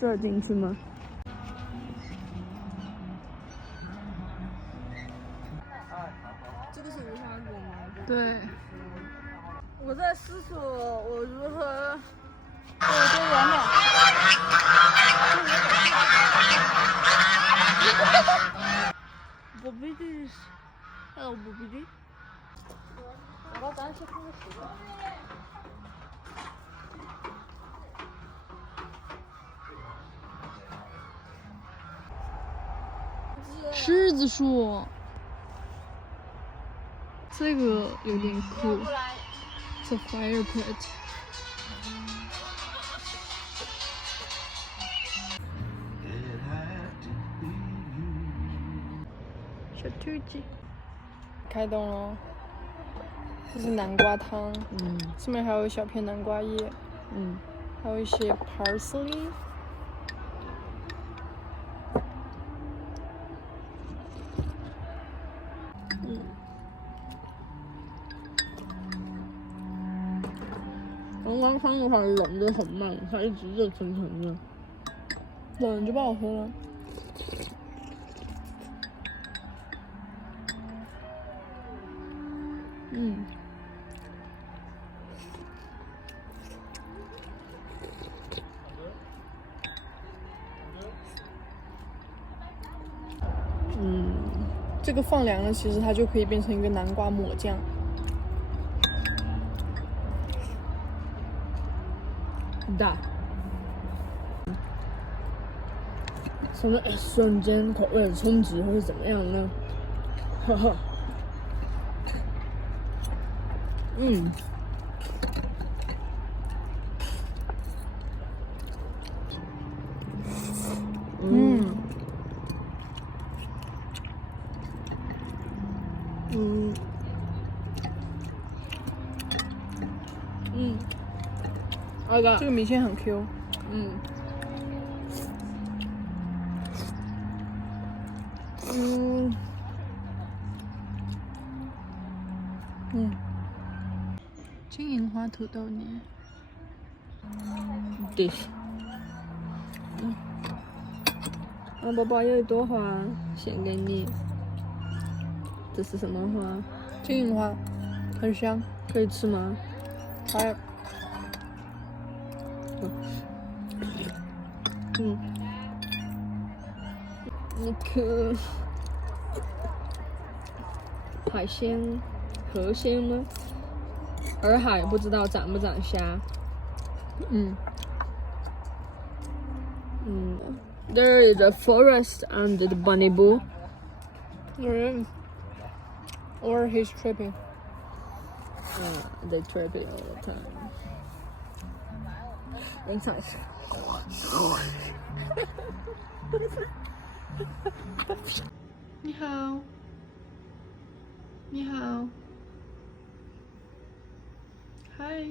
这儿进去吗？这个是无花果吗？对。我在思索我如何。对，对，远点。不必的，不必的。我把单去看个十个。柿子树，这个有点酷。It's a fire pit。小兔子开动了，这是南瓜汤，上面还有一小片南瓜叶，还有一些 parsley。南瓜汤的话冷得很慢，它一直热腾腾的，冷就不好喝了。这个放凉了，其实它就可以变成一个南瓜抹酱。大。什么一瞬间口味的冲击会是怎么样呢？哈哈。这个米线很 Q。金银花土豆泥。对。宝宝有一朵花献给你，这是什么花？金银花，很香，可以吃吗？还。那个海鲜，河鲜吗？洱海不知道长不长虾。There is a forest under the bunny bull. Or he's tripping. They tripping all the time. 你尝一下。你好。你好。嗨。